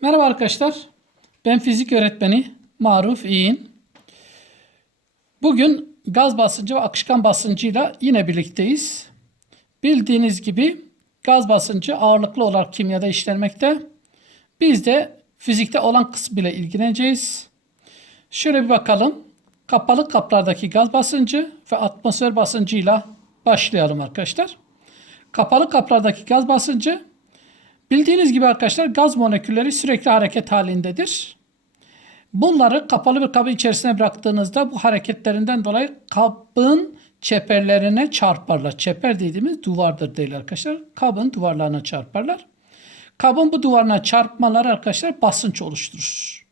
Merhaba arkadaşlar. Ben fizik öğretmeni Maruf İyin. Bugün gaz basıncı ve akışkan basıncıyla yine birlikteyiz. Bildiğiniz gibi gaz basıncı ağırlıklı olarak kimyada işlenmekte. Biz de fizikte olan kısmıyla ilgileneceğiz. Şöyle bir bakalım. Kapalı kaplardaki gaz basıncı ve atmosfer basıncıyla başlayalım arkadaşlar. Kapalı kaplardaki gaz basıncı Bildiğiniz gibi arkadaşlar gaz molekülleri sürekli hareket halindedir. Bunları kapalı bir kabın içerisine bıraktığınızda bu hareketlerinden dolayı kabın çeperlerine çarparlar. Çeper dediğimiz duvardır değil arkadaşlar. Kabın duvarlarına çarparlar. Kabın bu duvarına çarpmaları arkadaşlar basınç oluşturur.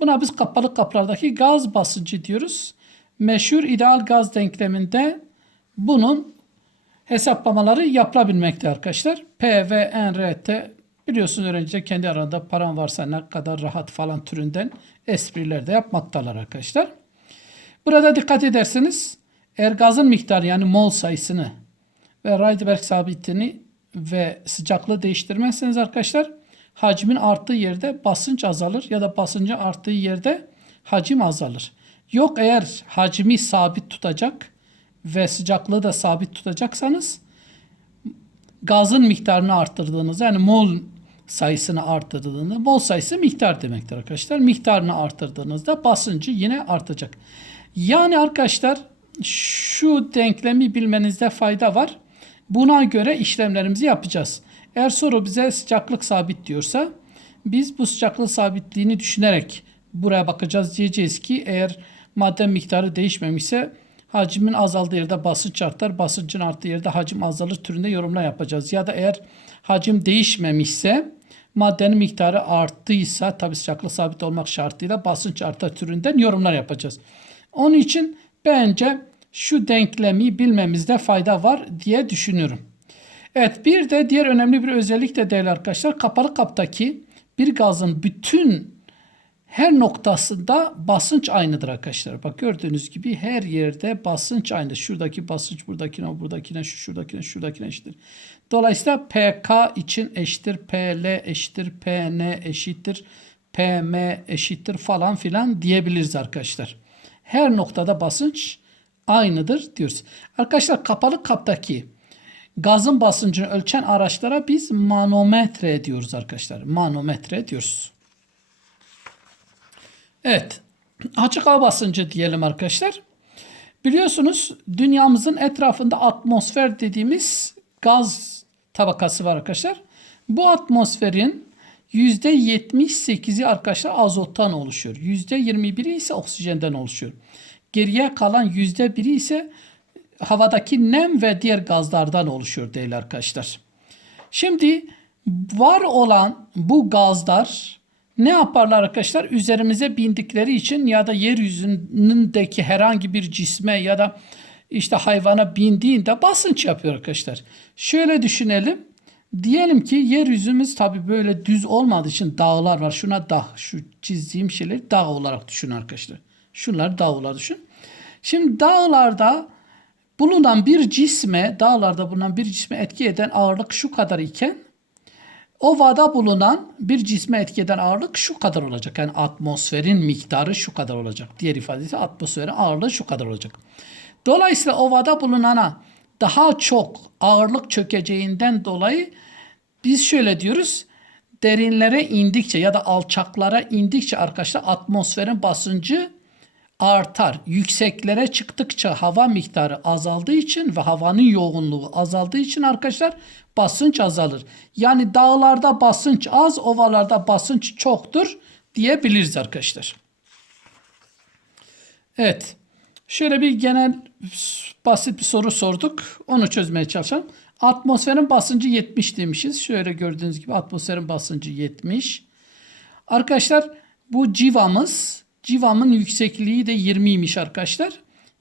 Buna biz kapalı kaplardaki gaz basıncı diyoruz. Meşhur ideal gaz denkleminde bunun hesaplamaları yapılabilmekte arkadaşlar. P ve NRT biliyorsunuz öğrenciler kendi arasında paran varsa ne kadar rahat falan türünden espriler de yapmaktalar arkadaşlar. Burada dikkat ederseniz eğer gazın miktarı yani mol sayısını ve Rydberg sabitini ve sıcaklığı değiştirmezseniz arkadaşlar hacmin arttığı yerde basınç azalır ya da basıncın arttığı yerde hacim azalır. Yok eğer hacmi sabit tutacak ve sıcaklığı da sabit tutacaksanız gazın miktarını arttırdığınızda yani mol sayısını arttırdığında mol sayısı miktar demektir arkadaşlar. Miktarını arttırdığınızda basıncı yine artacak. Yani arkadaşlar şu denklemi bilmenizde fayda var. Buna göre işlemlerimizi yapacağız. Eğer soru bize sıcaklık sabit diyorsa biz bu sıcaklık sabitliğini düşünerek buraya bakacağız. Diyeceğiz ki eğer madde miktarı değişmemişse Hacmin azaldığı yerde basınç artar, basıncın arttığı yerde hacim azalır türünde yorumlar yapacağız. Ya da eğer hacim değişmemişse maddenin miktarı arttıysa tabi sıcaklık sabit olmak şartıyla basınç artar türünden yorumlar yapacağız. Onun için bence şu denklemi bilmemizde fayda var diye düşünüyorum. Evet bir de diğer önemli bir özellik de değerli arkadaşlar kapalı kaptaki bir gazın bütün her noktasında basınç aynıdır arkadaşlar. Bak gördüğünüz gibi her yerde basınç aynı. Şuradaki basınç buradakine, buradakine, şu şuradakine, şuradakine eşittir. Dolayısıyla PK için eşittir, PL eşittir, PN eşittir, PM eşittir falan filan diyebiliriz arkadaşlar. Her noktada basınç aynıdır diyoruz. Arkadaşlar kapalı kaptaki gazın basıncını ölçen araçlara biz manometre diyoruz arkadaşlar. Manometre diyoruz. Evet. Açık hava basıncı diyelim arkadaşlar. Biliyorsunuz dünyamızın etrafında atmosfer dediğimiz gaz tabakası var arkadaşlar. Bu atmosferin %78'i arkadaşlar azottan oluşuyor. %21'i ise oksijenden oluşuyor. Geriye kalan %1'i ise havadaki nem ve diğer gazlardan oluşuyor değerli arkadaşlar. Şimdi var olan bu gazlar ne yaparlar arkadaşlar? Üzerimize bindikleri için ya da yeryüzündeki herhangi bir cisme ya da işte hayvana bindiğinde basınç yapıyor arkadaşlar. Şöyle düşünelim. Diyelim ki yeryüzümüz tabi böyle düz olmadığı için dağlar var. Şuna dağ, şu çizdiğim şeyleri dağ olarak düşün arkadaşlar. Şunlar dağ olarak düşün. Şimdi dağlarda bulunan bir cisme, dağlarda bulunan bir cisme etki eden ağırlık şu kadar iken Ovada bulunan bir cisme etki eden ağırlık şu kadar olacak. Yani atmosferin miktarı şu kadar olacak. Diğer ifadesi atmosferin ağırlığı şu kadar olacak. Dolayısıyla ovada bulunana daha çok ağırlık çökeceğinden dolayı biz şöyle diyoruz. Derinlere indikçe ya da alçaklara indikçe arkadaşlar atmosferin basıncı artar. Yükseklere çıktıkça hava miktarı azaldığı için ve havanın yoğunluğu azaldığı için arkadaşlar basınç azalır. Yani dağlarda basınç az, ovalarda basınç çoktur diyebiliriz arkadaşlar. Evet. Şöyle bir genel basit bir soru sorduk. Onu çözmeye çalışalım. Atmosferin basıncı 70 demişiz. Şöyle gördüğünüz gibi atmosferin basıncı 70. Arkadaşlar bu civamız Civamın yüksekliği de 20'ymiş arkadaşlar.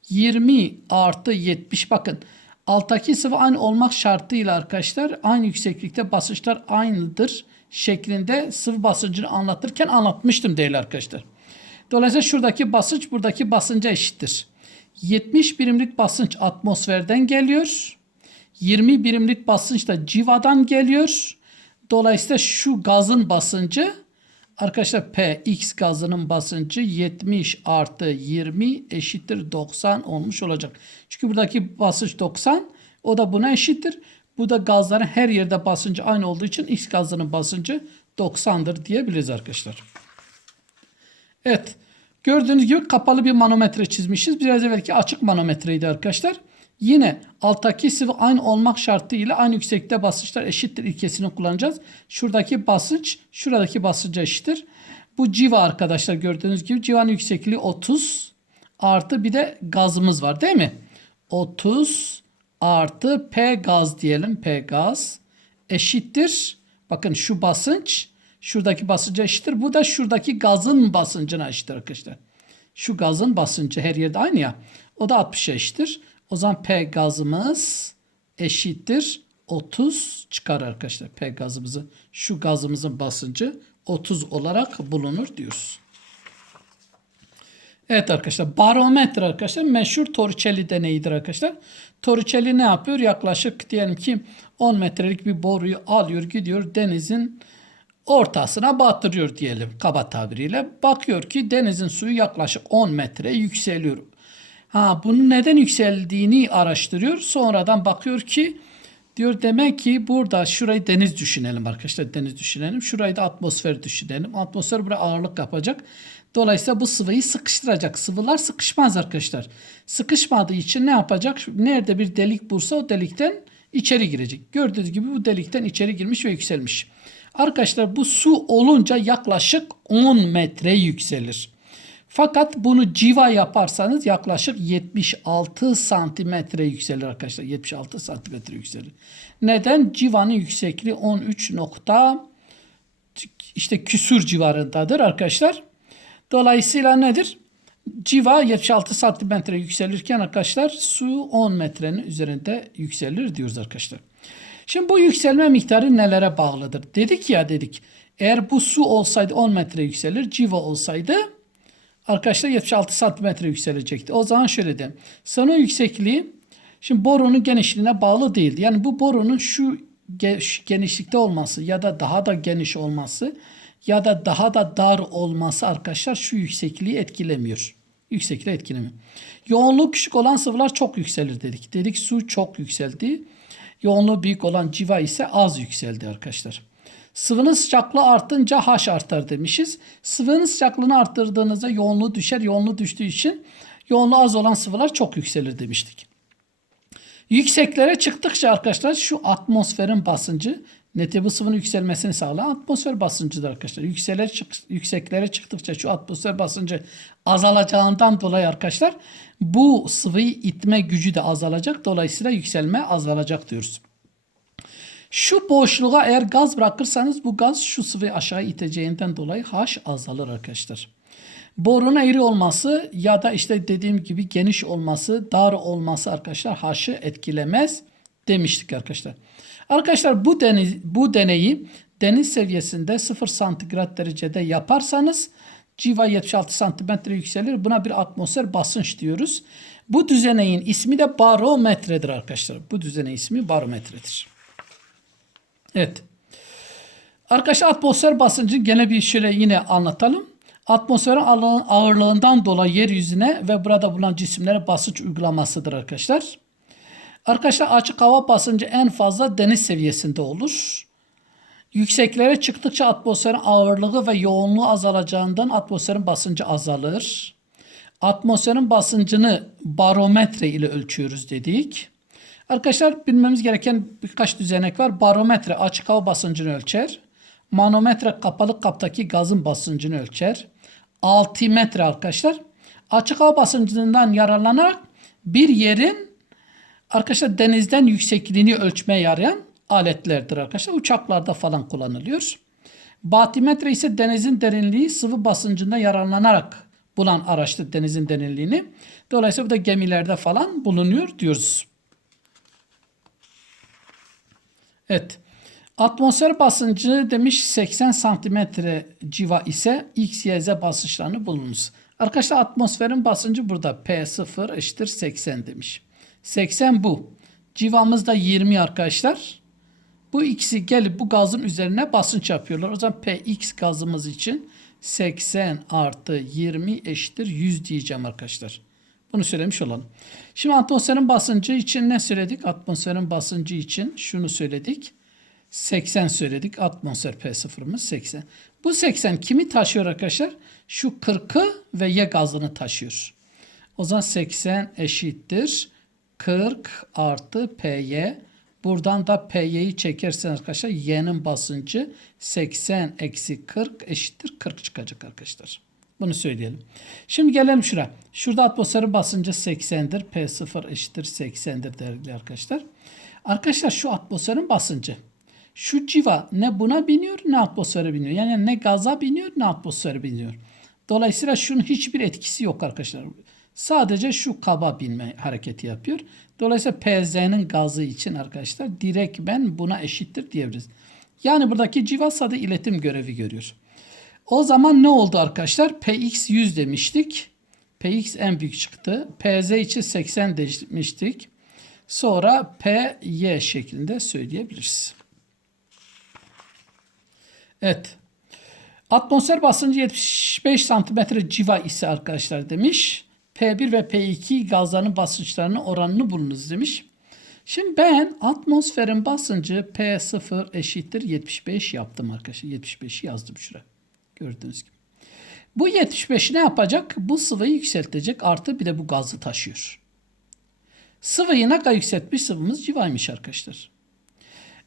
20 artı 70 bakın. Alttaki sıvı aynı olmak şartıyla arkadaşlar aynı yükseklikte basınçlar aynıdır şeklinde sıvı basıncını anlatırken anlatmıştım değerli arkadaşlar. Dolayısıyla şuradaki basınç buradaki basınca eşittir. 70 birimlik basınç atmosferden geliyor. 20 birimlik basınç da civadan geliyor. Dolayısıyla şu gazın basıncı Arkadaşlar P X gazının basıncı 70 artı 20 eşittir 90 olmuş olacak. Çünkü buradaki basınç 90 o da buna eşittir. Bu da gazların her yerde basıncı aynı olduğu için X gazının basıncı 90'dır diyebiliriz arkadaşlar. Evet. Gördüğünüz gibi kapalı bir manometre çizmişiz. Biraz evvelki açık manometreydi arkadaşlar. Yine alttaki sıvı aynı olmak şartıyla aynı yükseklikte basınçlar eşittir ilkesini kullanacağız. Şuradaki basınç şuradaki basınca eşittir. Bu civa arkadaşlar gördüğünüz gibi civanın yüksekliği 30 artı bir de gazımız var değil mi? 30 artı P gaz diyelim. P gaz eşittir. Bakın şu basınç şuradaki basınca eşittir. Bu da şuradaki gazın basıncına eşittir arkadaşlar. Şu gazın basıncı her yerde aynı ya. O da 60'a eşittir. O zaman P gazımız eşittir 30 çıkar arkadaşlar. P gazımızı şu gazımızın basıncı 30 olarak bulunur diyoruz. Evet arkadaşlar barometre arkadaşlar meşhur Torricelli deneyidir arkadaşlar. Torricelli ne yapıyor? Yaklaşık diyelim ki 10 metrelik bir boruyu alıyor gidiyor denizin ortasına batırıyor diyelim kaba tabiriyle. Bakıyor ki denizin suyu yaklaşık 10 metre yükseliyor. Ha bunun neden yükseldiğini araştırıyor. Sonradan bakıyor ki diyor demek ki burada şurayı deniz düşünelim arkadaşlar. Deniz düşünelim. Şurayı da atmosfer düşünelim. Atmosfer buraya ağırlık yapacak. Dolayısıyla bu sıvıyı sıkıştıracak. Sıvılar sıkışmaz arkadaşlar. Sıkışmadığı için ne yapacak? Nerede bir delik bulsa o delikten içeri girecek. Gördüğünüz gibi bu delikten içeri girmiş ve yükselmiş. Arkadaşlar bu su olunca yaklaşık 10 metre yükselir. Fakat bunu civa yaparsanız yaklaşık 76 santimetre yükselir arkadaşlar. 76 santimetre yükselir. Neden? Civanın yüksekliği 13 nokta işte küsür civarındadır arkadaşlar. Dolayısıyla nedir? Civa 76 santimetre yükselirken arkadaşlar su 10 metrenin üzerinde yükselir diyoruz arkadaşlar. Şimdi bu yükselme miktarı nelere bağlıdır? Dedik ya dedik. Eğer bu su olsaydı 10 metre yükselir. Civa olsaydı arkadaşlar 76 santimetre yükselecekti. O zaman şöyle de. Sana yüksekliği şimdi borunun genişliğine bağlı değildi. Yani bu borunun şu genişlikte olması ya da daha da geniş olması ya da daha da dar olması arkadaşlar şu yüksekliği etkilemiyor. Yüksekliği etkilemiyor. Yoğunluğu küçük olan sıvılar çok yükselir dedik. Dedik su çok yükseldi. Yoğunluğu büyük olan civa ise az yükseldi arkadaşlar. Sıvının sıcaklığı artınca H artar demişiz. Sıvının sıcaklığını arttırdığınızda yoğunluğu düşer. Yoğunluğu düştüğü için yoğunluğu az olan sıvılar çok yükselir demiştik. Yükseklere çıktıkça arkadaşlar şu atmosferin basıncı nete bu sıvının yükselmesini sağlayan atmosfer basıncıdır arkadaşlar. Yükseklere, çık, yükseklere çıktıkça şu atmosfer basıncı azalacağından dolayı arkadaşlar bu sıvıyı itme gücü de azalacak. Dolayısıyla yükselme azalacak diyoruz. Şu boşluğa eğer gaz bırakırsanız bu gaz şu sıvıyı aşağı iteceğinden dolayı H azalır arkadaşlar. Borun eğri olması ya da işte dediğim gibi geniş olması, dar olması arkadaşlar H'ı etkilemez demiştik arkadaşlar. Arkadaşlar bu deniz, bu deneyi deniz seviyesinde 0 santigrat derecede yaparsanız civa 76 santimetre yükselir. Buna bir atmosfer basınç diyoruz. Bu düzeneyin ismi de barometredir arkadaşlar. Bu düzeneyin ismi barometredir. Evet. Arkadaşlar atmosfer basıncı gene bir şöyle yine anlatalım. Atmosferin ağırlığından dolayı yeryüzüne ve burada bulunan cisimlere basınç uygulamasıdır arkadaşlar. Arkadaşlar açık hava basıncı en fazla deniz seviyesinde olur. Yükseklere çıktıkça atmosferin ağırlığı ve yoğunluğu azalacağından atmosferin basıncı azalır. Atmosferin basıncını barometre ile ölçüyoruz dedik. Arkadaşlar bilmemiz gereken birkaç düzenek var. Barometre açık hava basıncını ölçer. Manometre kapalı kaptaki gazın basıncını ölçer. Altimetre arkadaşlar açık hava basıncından yararlanarak bir yerin arkadaşlar denizden yüksekliğini ölçmeye yarayan aletlerdir arkadaşlar. Uçaklarda falan kullanılıyor. Batimetre ise denizin derinliği sıvı basıncında yararlanarak bulan araçtır denizin derinliğini. Dolayısıyla bu da gemilerde falan bulunuyor diyoruz. Evet. Atmosfer basıncı demiş 80 santimetre civa ise X, Y, Z basınçlarını bulunuz. Arkadaşlar atmosferin basıncı burada P0 eşittir 80 demiş. 80 bu. Civamız da 20 arkadaşlar. Bu ikisi gelip bu gazın üzerine basınç yapıyorlar. O zaman Px gazımız için 80 artı 20 eşittir 100 diyeceğim arkadaşlar. Bunu söylemiş olalım. Şimdi atmosferin basıncı için ne söyledik? Atmosferin basıncı için şunu söyledik. 80 söyledik. Atmosfer P sıfırımız 80. Bu 80 kimi taşıyor arkadaşlar? Şu 40'ı ve Y gazını taşıyor. O zaman 80 eşittir. 40 artı PY. Buradan da PY'yi çekerseniz arkadaşlar Y'nin basıncı 80 eksi 40 eşittir 40 çıkacak arkadaşlar. Bunu söyleyelim. Şimdi gelelim şuraya. Şurada atmosferin basıncı 80'dir. P0 eşittir 80'dir değerli arkadaşlar. Arkadaşlar şu atmosferin basıncı. Şu civa ne buna biniyor ne atmosfere biniyor. Yani ne gaza biniyor ne atmosfere biniyor. Dolayısıyla şunun hiçbir etkisi yok arkadaşlar. Sadece şu kaba binme hareketi yapıyor. Dolayısıyla PZ'nin gazı için arkadaşlar direkt ben buna eşittir diyebiliriz. Yani buradaki civa sadece iletim görevi görüyor. O zaman ne oldu arkadaşlar? Px 100 demiştik. Px en büyük çıktı. Pz için 80 demiştik. Sonra Py şeklinde söyleyebiliriz. Evet. Atmosfer basıncı 75 santimetre civa ise arkadaşlar demiş. P1 ve P2 gazların basınçlarının oranını bulunuz demiş. Şimdi ben atmosferin basıncı P0 eşittir 75 yaptım arkadaşlar. 75'i yazdım şuraya. Gördüğünüz gibi. Bu 75 ne yapacak? Bu sıvıyı yükseltecek. Artı bir de bu gazı taşıyor. Sıvıyı ne kadar yükseltmiş? Sıvımız civaymış arkadaşlar.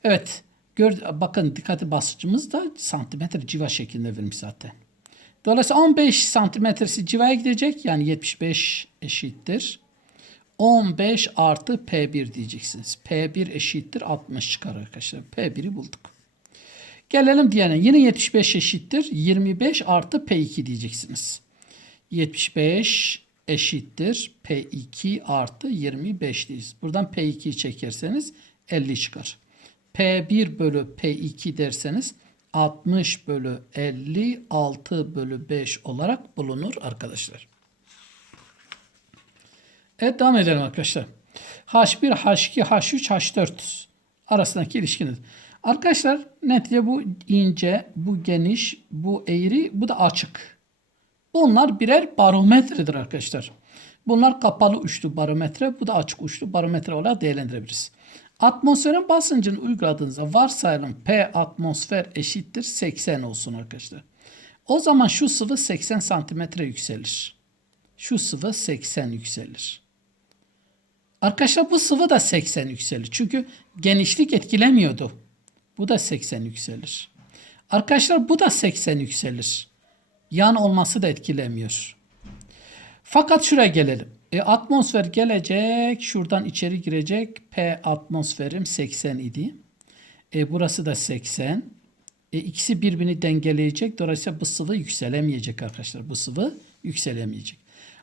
Evet. Gör, bakın dikkatli basıncımız da santimetre civa şeklinde verilmiş zaten. Dolayısıyla 15 santimetresi civaya gidecek. Yani 75 eşittir. 15 artı P1 diyeceksiniz. P1 eşittir 60 çıkar arkadaşlar. P1'i bulduk. Gelelim diğerine. Yine 75 eşittir. 25 artı P2 diyeceksiniz. 75 eşittir. P2 artı 25 deyiz. Buradan P2'yi çekerseniz 50 çıkar. P1 bölü P2 derseniz 60 bölü 50 6 bölü 5 olarak bulunur arkadaşlar. Evet devam edelim arkadaşlar. H1, H2, H3, H4 arasındaki ilişki nedir? Arkadaşlar neticede bu ince, bu geniş, bu eğri, bu da açık. Bunlar birer barometredir arkadaşlar. Bunlar kapalı uçlu barometre, bu da açık uçlu barometre olarak değerlendirebiliriz. Atmosferin basıncını uyguladığınızda varsayalım P atmosfer eşittir 80 olsun arkadaşlar. O zaman şu sıvı 80 santimetre yükselir. Şu sıvı 80 yükselir. Arkadaşlar bu sıvı da 80 yükselir. Çünkü genişlik etkilemiyordu. Bu da 80 yükselir. Arkadaşlar bu da 80 yükselir. Yan olması da etkilemiyor. Fakat şuraya gelelim. E, atmosfer gelecek, şuradan içeri girecek. P atmosferim 80 idi. E, burası da 80. E, ikisi birbirini dengeleyecek. Dolayısıyla bu sıvı yükselemeyecek arkadaşlar. Bu sıvı yükselemeyecek.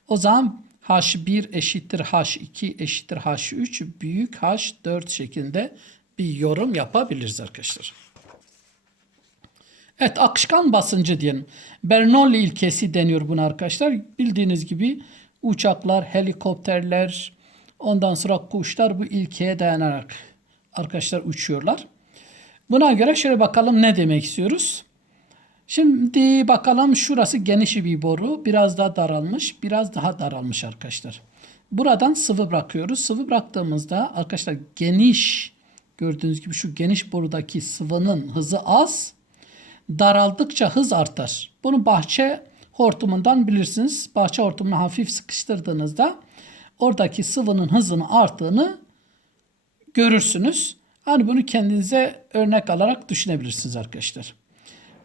O zaman H1 eşittir H2 eşittir H3 büyük H4 şeklinde bir yorum yapabiliriz arkadaşlar. Evet akışkan basıncı diyelim. Bernoulli ilkesi deniyor buna arkadaşlar. Bildiğiniz gibi uçaklar, helikopterler, ondan sonra kuşlar bu ilkeye dayanarak arkadaşlar uçuyorlar. Buna göre şöyle bakalım ne demek istiyoruz. Şimdi bakalım şurası geniş bir boru. Biraz daha daralmış. Biraz daha daralmış arkadaşlar. Buradan sıvı bırakıyoruz. Sıvı bıraktığımızda arkadaşlar geniş gördüğünüz gibi şu geniş borudaki sıvının hızı az. Daraldıkça hız artar. Bunu bahçe hortumundan bilirsiniz. Bahçe hortumunu hafif sıkıştırdığınızda oradaki sıvının hızının arttığını görürsünüz. Hani bunu kendinize örnek alarak düşünebilirsiniz arkadaşlar.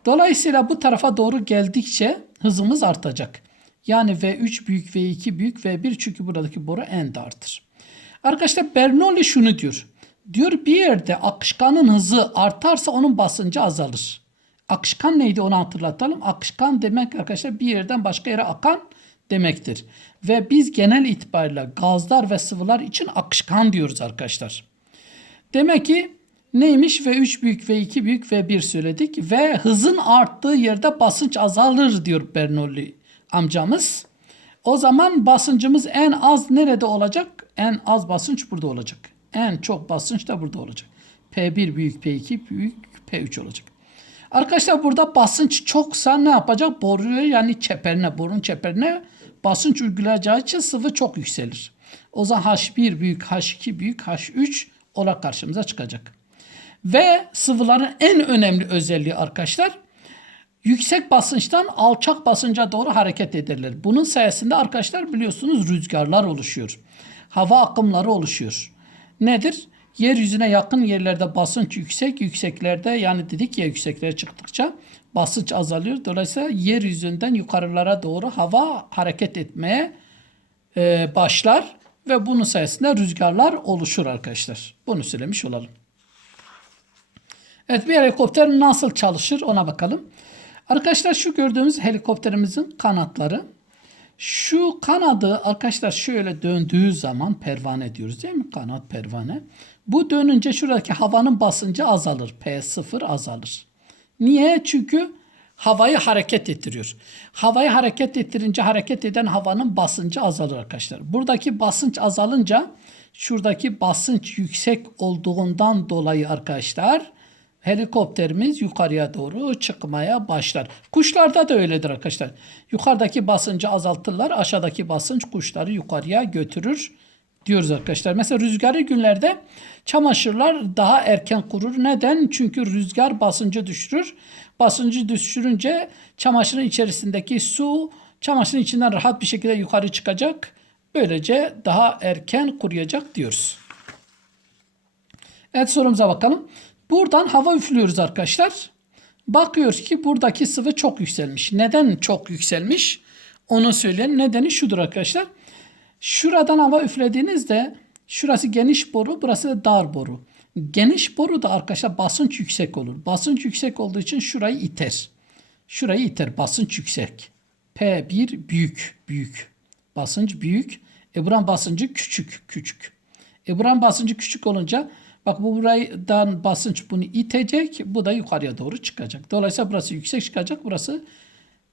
Dolayısıyla bu tarafa doğru geldikçe hızımız artacak. Yani V3 büyük, V2 büyük, V1 çünkü buradaki boru en de artır. Arkadaşlar Bernoulli şunu diyor. Diyor bir yerde akışkanın hızı artarsa onun basıncı azalır. Akışkan neydi onu hatırlatalım. Akışkan demek arkadaşlar bir yerden başka yere akan demektir. Ve biz genel itibariyle gazlar ve sıvılar için akışkan diyoruz arkadaşlar. Demek ki neymiş? V3 büyük, V2 büyük, V1 söyledik. Ve hızın arttığı yerde basınç azalır diyor Bernoulli amcamız. O zaman basıncımız en az nerede olacak? En az basınç burada olacak. En çok basınç da burada olacak. P1 büyük P2 büyük P3 olacak. Arkadaşlar burada basınç çoksa ne yapacak? Boruya yani çeperine, borun çeperine basınç uygulayacağı için sıvı çok yükselir. O zaman H1 büyük, H2 büyük, H3 olarak karşımıza çıkacak. Ve sıvıların en önemli özelliği arkadaşlar yüksek basınçtan alçak basınca doğru hareket ederler. Bunun sayesinde arkadaşlar biliyorsunuz rüzgarlar oluşuyor. Hava akımları oluşuyor. Nedir? Yeryüzüne yakın yerlerde basınç yüksek, yükseklerde yani dedik ya yükseklere çıktıkça basınç azalıyor. Dolayısıyla yeryüzünden yukarılara doğru hava hareket etmeye e, başlar ve bunun sayesinde rüzgarlar oluşur arkadaşlar. Bunu söylemiş olalım. Evet bir helikopter nasıl çalışır ona bakalım. Arkadaşlar şu gördüğümüz helikopterimizin kanatları. Şu kanadı arkadaşlar şöyle döndüğü zaman pervane diyoruz değil mi? Kanat pervane. Bu dönünce şuradaki havanın basıncı azalır. P0 azalır. Niye? Çünkü havayı hareket ettiriyor. Havayı hareket ettirince hareket eden havanın basıncı azalır arkadaşlar. Buradaki basınç azalınca şuradaki basınç yüksek olduğundan dolayı arkadaşlar helikopterimiz yukarıya doğru çıkmaya başlar. Kuşlarda da öyledir arkadaşlar. Yukarıdaki basıncı azaltırlar. Aşağıdaki basınç kuşları yukarıya götürür diyoruz arkadaşlar. Mesela rüzgarlı günlerde çamaşırlar daha erken kurur. Neden? Çünkü rüzgar basıncı düşürür. Basıncı düşürünce çamaşırın içerisindeki su çamaşırın içinden rahat bir şekilde yukarı çıkacak. Böylece daha erken kuruyacak diyoruz. Evet sorumuza bakalım. Buradan hava üflüyoruz arkadaşlar. Bakıyoruz ki buradaki sıvı çok yükselmiş. Neden çok yükselmiş? Onu söyleyen nedeni şudur arkadaşlar. Şuradan hava üflediğinizde şurası geniş boru, burası da dar boru. Geniş boru da arkadaşlar basınç yüksek olur. Basınç yüksek olduğu için şurayı iter. Şurayı iter. Basınç yüksek. P1 büyük. Büyük. Basınç büyük. E buranın basıncı küçük. Küçük. E buranın basıncı küçük olunca bak bu buradan basınç bunu itecek. Bu da yukarıya doğru çıkacak. Dolayısıyla burası yüksek çıkacak. Burası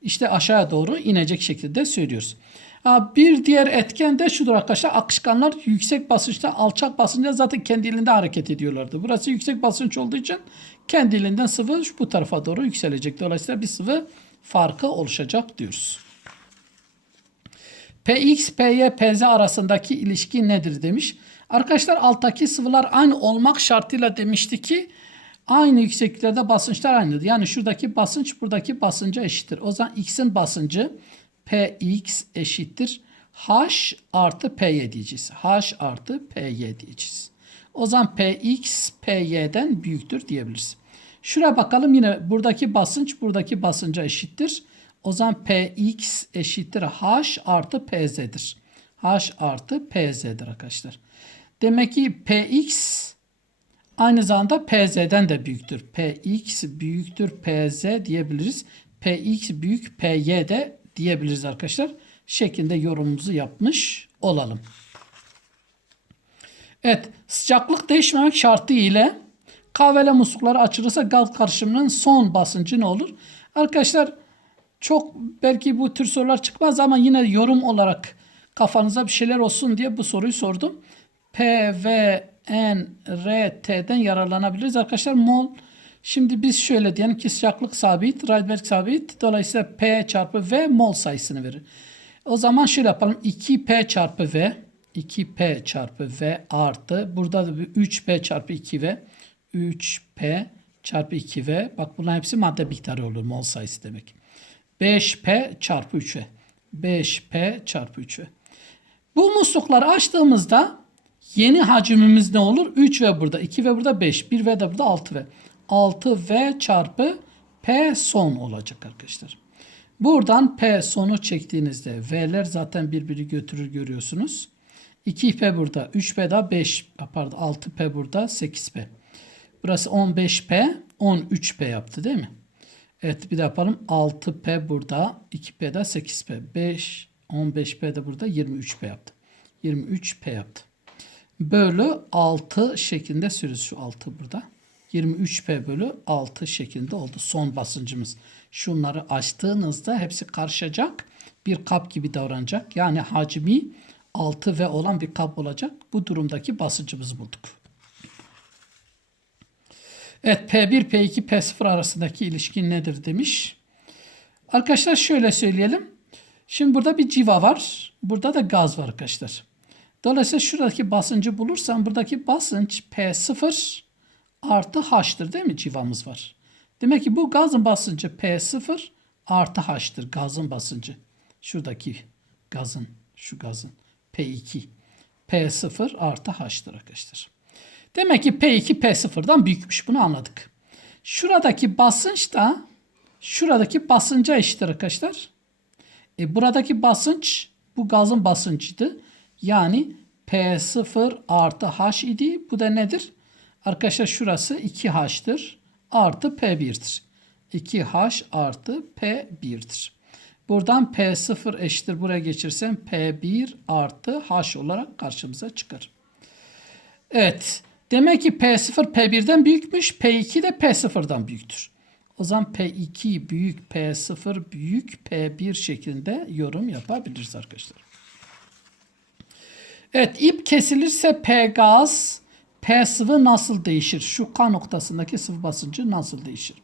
işte aşağıya doğru inecek şekilde söylüyoruz. Bir diğer etken de şudur arkadaşlar. Akışkanlar yüksek basınçta alçak basınçta zaten kendiliğinden hareket ediyorlardı. Burası yüksek basınç olduğu için kendiliğinden sıvı bu tarafa doğru yükselecek. Dolayısıyla bir sıvı farkı oluşacak diyoruz. Px, Py, Pz arasındaki ilişki nedir demiş. Arkadaşlar alttaki sıvılar aynı olmak şartıyla demişti ki aynı yüksekliklerde basınçlar aynıdır. Yani şuradaki basınç buradaki basınca eşittir. O zaman x'in basıncı Px eşittir. H artı Py diyeceğiz. H artı Py diyeceğiz. O zaman Px Py'den büyüktür diyebiliriz. Şuraya bakalım yine buradaki basınç buradaki basınca eşittir. O zaman Px eşittir H artı Pz'dir. H artı Pz'dir arkadaşlar. Demek ki Px aynı zamanda Pz'den de büyüktür. Px büyüktür Pz diyebiliriz. Px büyük Py de diyebiliriz arkadaşlar. Şeklinde yorumumuzu yapmış olalım. Evet sıcaklık değişmemek şartı ile kahvele muslukları açılırsa gaz karışımının son basıncı ne olur? Arkadaşlar çok belki bu tür sorular çıkmaz ama yine yorum olarak kafanıza bir şeyler olsun diye bu soruyu sordum. P, V, N, R, T'den yararlanabiliriz. Arkadaşlar mol Şimdi biz şöyle diyelim ki sıcaklık sabit, Rydberg sabit. Dolayısıyla P çarpı V mol sayısını verir. O zaman şöyle yapalım. 2P çarpı V 2P çarpı V artı burada da 3P çarpı 2V 3P çarpı 2V bak bunların hepsi madde miktarı olur mol sayısı demek. 5P çarpı 3V 5P çarpı 3V. Bu muslukları açtığımızda yeni hacimimiz ne olur? 3V burada 2V burada 5 1V de burada 6V. 6V çarpı P son olacak arkadaşlar. Buradan P sonu çektiğinizde V'ler zaten birbirini götürür görüyorsunuz. 2P burada, 3P daha 5, pardon 6P burada, 8P. Burası 15P, 13P yaptı değil mi? Evet bir de yapalım. 6P burada, 2P daha 8P. 5, 15P de burada 23P yaptı. 23P yaptı. Bölü 6 şeklinde sürüyoruz şu 6 burada. 23P bölü 6 şeklinde oldu son basıncımız. Şunları açtığınızda hepsi karışacak. Bir kap gibi davranacak. Yani hacmi 6V olan bir kap olacak. Bu durumdaki basıncımızı bulduk. Evet P1, P2, P0 arasındaki ilişki nedir demiş. Arkadaşlar şöyle söyleyelim. Şimdi burada bir civa var. Burada da gaz var arkadaşlar. Dolayısıyla şuradaki basıncı bulursam buradaki basınç P0 artı H'tır değil mi? Civamız var. Demek ki bu gazın basıncı P0 artı H'tır. Gazın basıncı. Şuradaki gazın, şu gazın P2. P0 artı H'tır arkadaşlar. Demek ki P2 P0'dan büyükmüş. Bunu anladık. Şuradaki basınç da şuradaki basınca eşittir arkadaşlar. E, buradaki basınç bu gazın basıncıydı. Yani P0 artı H idi. Bu da nedir? Arkadaşlar şurası 2H'tır. Artı P1'dir. 2H artı P1'dir. Buradan P0 eşittir. Buraya geçirsem P1 artı H olarak karşımıza çıkar. Evet. Demek ki P0 P1'den büyükmüş. P2 de P0'dan büyüktür. O zaman P2 büyük, P0 büyük, P1 şeklinde yorum yapabiliriz arkadaşlar. Evet ip kesilirse P gaz, P sıvı nasıl değişir? Şu K noktasındaki sıvı basıncı nasıl değişir?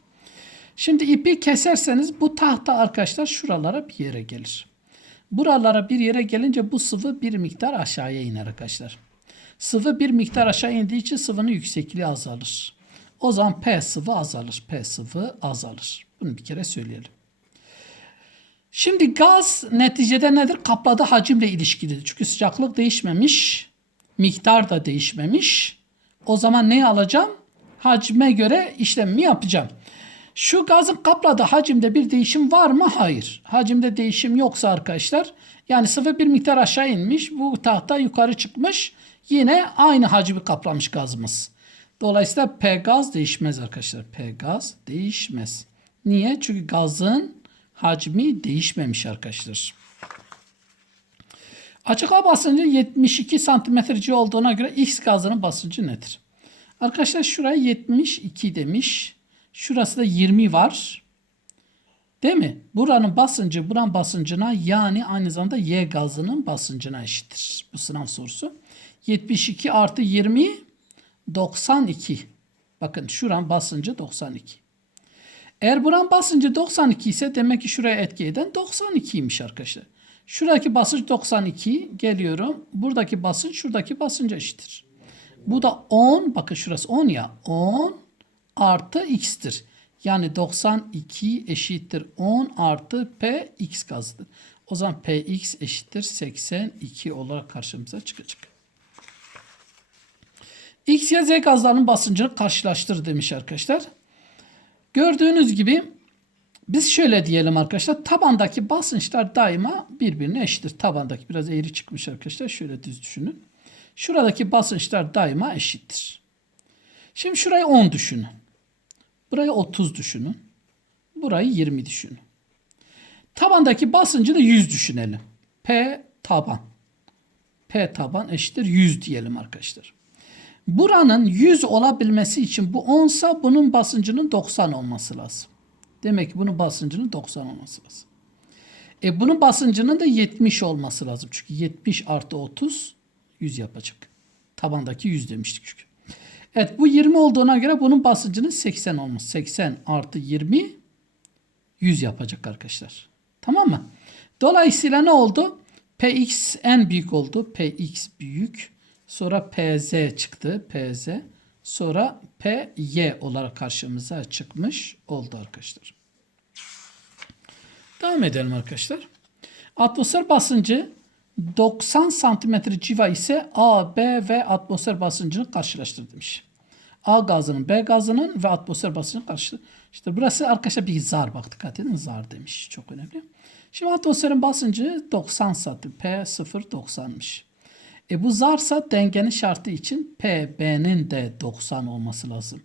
Şimdi ipi keserseniz bu tahta arkadaşlar şuralara bir yere gelir. Buralara bir yere gelince bu sıvı bir miktar aşağıya iner arkadaşlar. Sıvı bir miktar aşağı indiği için sıvının yüksekliği azalır. O zaman P sıvı azalır. P sıvı azalır. Bunu bir kere söyleyelim. Şimdi gaz neticede nedir? Kapladığı hacimle ilişkilidir. Çünkü sıcaklık değişmemiş, miktar da değişmemiş. O zaman ne alacağım? Hacme göre işlemimi yapacağım. Şu gazın kapladığı hacimde bir değişim var mı? Hayır. Hacimde değişim yoksa arkadaşlar yani sıvı bir miktar aşağı inmiş. Bu tahta yukarı çıkmış. Yine aynı hacmi kaplamış gazımız. Dolayısıyla P gaz değişmez arkadaşlar. P gaz değişmez. Niye? Çünkü gazın hacmi değişmemiş arkadaşlar. Açık hava basıncı 72 santimetreci olduğuna göre X gazının basıncı nedir? Arkadaşlar şuraya 72 demiş. Şurası da 20 var. Değil mi? Buranın basıncı buranın basıncına yani aynı zamanda Y gazının basıncına eşittir. Bu sınav sorusu. 72 artı 20 92. Bakın şuran basıncı 92. Eğer buran basıncı 92 ise demek ki şuraya etki eden 92'ymiş arkadaşlar. Şuradaki basınç 92 geliyorum. Buradaki basınç şuradaki basınca eşittir. Bu da 10 bakın şurası 10 ya 10 artı x'tir. Yani 92 eşittir 10 artı p x gazıdır. O zaman px eşittir 82 olarak karşımıza çıkacak. X ya Z gazlarının basıncını karşılaştır demiş arkadaşlar. Gördüğünüz gibi biz şöyle diyelim arkadaşlar. Tabandaki basınçlar daima birbirine eşittir. Tabandaki biraz eğri çıkmış arkadaşlar. Şöyle düz düşünün. Şuradaki basınçlar daima eşittir. Şimdi şurayı 10 düşünün. Burayı 30 düşünün. Burayı 20 düşünün. Tabandaki basıncı da 100 düşünelim. P taban. P taban eşittir 100 diyelim arkadaşlar. Buranın 100 olabilmesi için bu 10 sa bunun basıncının 90 olması lazım. Demek ki bunun basıncının 90 olması lazım. E bunun basıncının da 70 olması lazım. Çünkü 70 artı 30 100 yapacak. Tabandaki 100 demiştik çünkü. Evet bu 20 olduğuna göre bunun basıncının 80 olması. 80 artı 20 100 yapacak arkadaşlar. Tamam mı? Dolayısıyla ne oldu? Px en büyük oldu. Px büyük. Sonra PZ çıktı. PZ. Sonra PY olarak karşımıza çıkmış oldu arkadaşlar. Devam edelim arkadaşlar. Atmosfer basıncı 90 santimetre civa ise A, B ve atmosfer basıncını karşılaştır demiş. A gazının, B gazının ve atmosfer basıncını karşılaştır. İşte burası arkadaşlar bir zar bak dikkat edin zar demiş. Çok önemli. Şimdi atmosferin basıncı 90 santim. P 0 90'mış. E bu zarsa dengenin şartı için PB'nin de 90 olması lazım.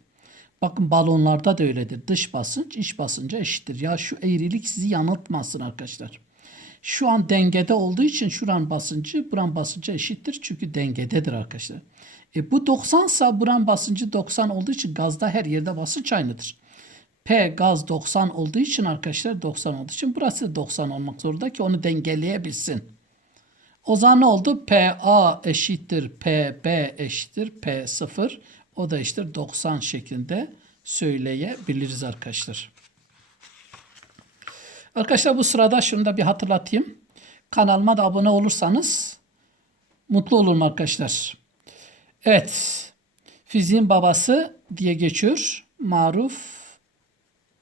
Bakın balonlarda da öyledir. Dış basınç iç basınca eşittir. Ya şu eğrilik sizi yanıltmasın arkadaşlar. Şu an dengede olduğu için şuran basıncı buran basıncı eşittir. Çünkü dengededir arkadaşlar. E bu 90 sa buran basıncı 90 olduğu için gazda her yerde basınç aynıdır. P gaz 90 olduğu için arkadaşlar 90 olduğu için burası da 90 olmak zorunda ki onu dengeleyebilsin. O zaman ne oldu? PA eşittir PB eşittir P0. O da eşittir 90 şeklinde söyleyebiliriz arkadaşlar. Arkadaşlar bu sırada şunu da bir hatırlatayım. Kanalıma da abone olursanız mutlu olurum arkadaşlar. Evet. Fiziğin babası diye geçiyor. Maruf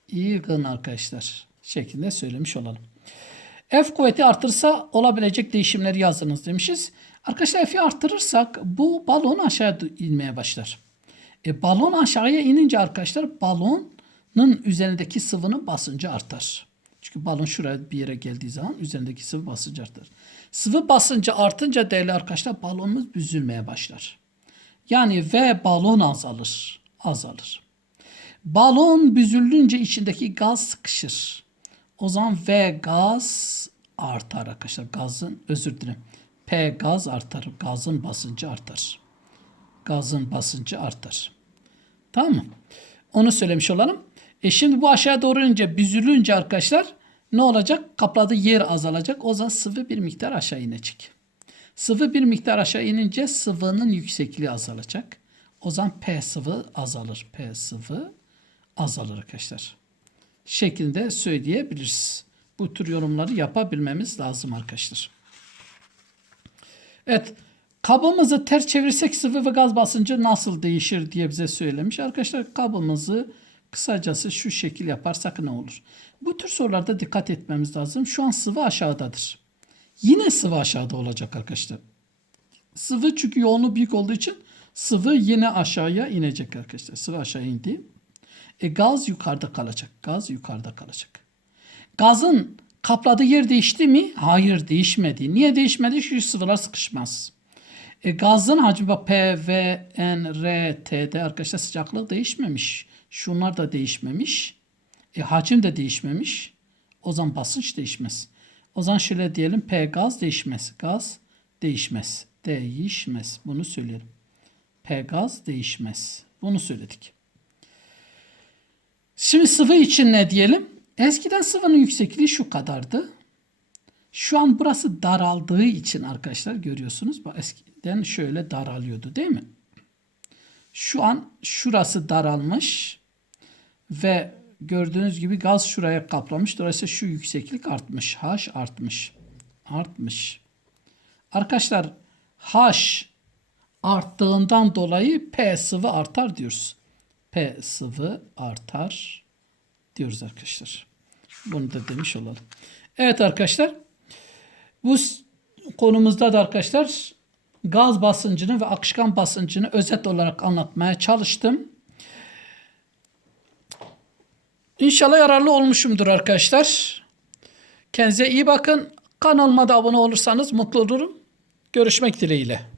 İğın arkadaşlar. Şeklinde söylemiş olalım. F kuvveti artırsa olabilecek değişimleri yazınız demişiz. Arkadaşlar F'i artırırsak bu balon aşağı inmeye başlar. E, balon aşağıya inince arkadaşlar balonun üzerindeki sıvının basıncı artar. Çünkü balon şuraya bir yere geldiği zaman üzerindeki sıvı basıncı artar. Sıvı basıncı artınca değerli arkadaşlar balonumuz büzülmeye başlar. Yani V balon azalır. Azalır. Balon büzüldüğünce içindeki gaz sıkışır. O zaman V gaz artar arkadaşlar. Gazın özür dilerim. P gaz artar. Gazın basıncı artar. Gazın basıncı artar. Tamam mı? Onu söylemiş olalım. E şimdi bu aşağı doğru inince büzülünce arkadaşlar ne olacak? Kapladığı yer azalacak. O zaman sıvı bir miktar aşağı inecek. Sıvı bir miktar aşağı inince sıvının yüksekliği azalacak. O zaman P sıvı azalır. P sıvı azalır arkadaşlar. Şeklinde söyleyebiliriz. Bu tür yorumları yapabilmemiz lazım arkadaşlar. Evet. Kabımızı ters çevirsek sıvı ve gaz basıncı nasıl değişir diye bize söylemiş. Arkadaşlar kabımızı kısacası şu şekil yaparsak ne olur? Bu tür sorularda dikkat etmemiz lazım. Şu an sıvı aşağıdadır. Yine sıvı aşağıda olacak arkadaşlar. Sıvı çünkü yoğunluğu büyük olduğu için sıvı yine aşağıya inecek arkadaşlar. Sıvı aşağı indi. E gaz yukarıda kalacak. Gaz yukarıda kalacak. Gazın kapladığı yer değişti mi? Hayır değişmedi. Niye değişmedi? Çünkü sıvılar sıkışmaz. E, gazın hacmi bak P, V, N, R, T'de arkadaşlar sıcaklık değişmemiş. Şunlar da değişmemiş. E, hacim de değişmemiş. O zaman basınç değişmez. O zaman şöyle diyelim P gaz değişmez. Gaz değişmez. Değişmez. Bunu söyleyelim. P gaz değişmez. Bunu söyledik. Şimdi sıvı için ne diyelim? Eskiden sıvının yüksekliği şu kadardı. Şu an burası daraldığı için arkadaşlar görüyorsunuz. Eskiden şöyle daralıyordu değil mi? Şu an şurası daralmış ve gördüğünüz gibi gaz şuraya kaplamış. Dolayısıyla şu yükseklik artmış. H artmış. Artmış. Arkadaşlar H arttığından dolayı P sıvı artar diyoruz. P sıvı artar diyoruz arkadaşlar. Bunu da demiş olalım. Evet arkadaşlar. Bu konumuzda da arkadaşlar gaz basıncını ve akışkan basıncını özet olarak anlatmaya çalıştım. İnşallah yararlı olmuşumdur arkadaşlar. Kendinize iyi bakın. Kanalıma da abone olursanız mutlu olurum. Görüşmek dileğiyle.